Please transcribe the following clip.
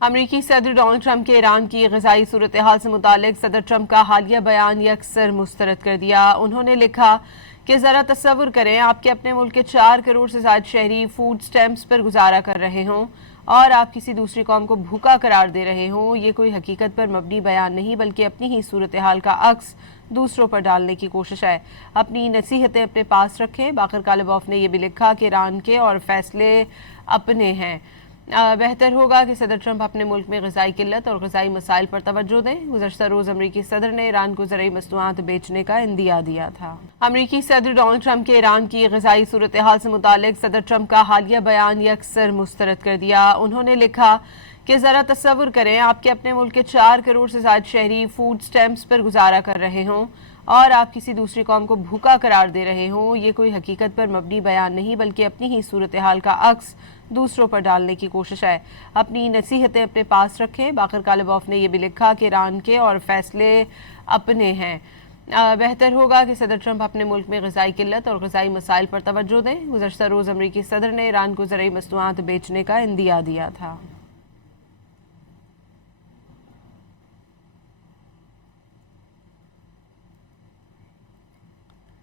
अमरीकी सदर Donald Trump के ईरान की ग़िज़ाई सूरत हाल से मुतालिक सदर ट्रंप का हालिया बयान यकसर मुस्तरद कर दिया। उन्होंने लिखा कि ज़रा तस्वुर करें आपके अपने मुल्क के 4 करोड़ से ज़्यादा शहरी फूड स्टैम्प्स पर गुजारा कर रहे हों और आप किसी दूसरी कौम को भूखा करार दे रहे हों। ये कोई हकीकत पर मबनी बयान नहीं बल्कि अपनी ही सूरत हाल का अक्स दूसरों पर डालने की कोशिश है। अपनी नसीहतें अपने पास रखें। बाकर कालिबॉफ ने यह भी लिखा कि ईरान के और फैसले अपने हैं। बेहतर होगा कि सदर ट्रंप अपने मुल्क में ग़िज़ाई किल्लत और ग़िज़ाई मसाइल पर तवज्जो दें। गुज़श्ता रोज़ अमरीकी सदर ने ईरान को ज़रूरी मसनूआत बेचने का इंदिया दिया था। अमरीकी सदर डोनाल्ड ट्रंप के ईरान की ग़िज़ाई सूरत हाल से मुतालिक सदर ट्रंप का हालिया बयान यकसर मुस्तरद कर दिया। उन्होंने लिखा कि ज़रा तस्वुर करें आपके अपने मुल्क के 4 करोड़ से ज़्यादा शहरी फूड स्टैम्प्स पर गुजारा कर रहे हों और आप किसी दूसरी कौम को भूखा करार दे रहे हों। ये कोई हकीकत पर मबनी बयान नहीं बल्कि अपनी ही सूरत हाल का अक्स दूसरों पर डालने की कोशिश है। अपनी नसीहतें अपने पास रखें। बाकर कालिबॉफ ने यह भी लिखा कि ईरान के और फैसले अपने हैं। बेहतर होगा कि सदर ट्रंप अपने मुल्क में ग़िज़ाई किल्लत और ग़िज़ाई मसाइल पर तवज्जो दें। गुज़श्ता रोज़ अमरीकी सदर ने ईरान को ज़रूरी मसनूआत बेचने का इंदिया दिया था।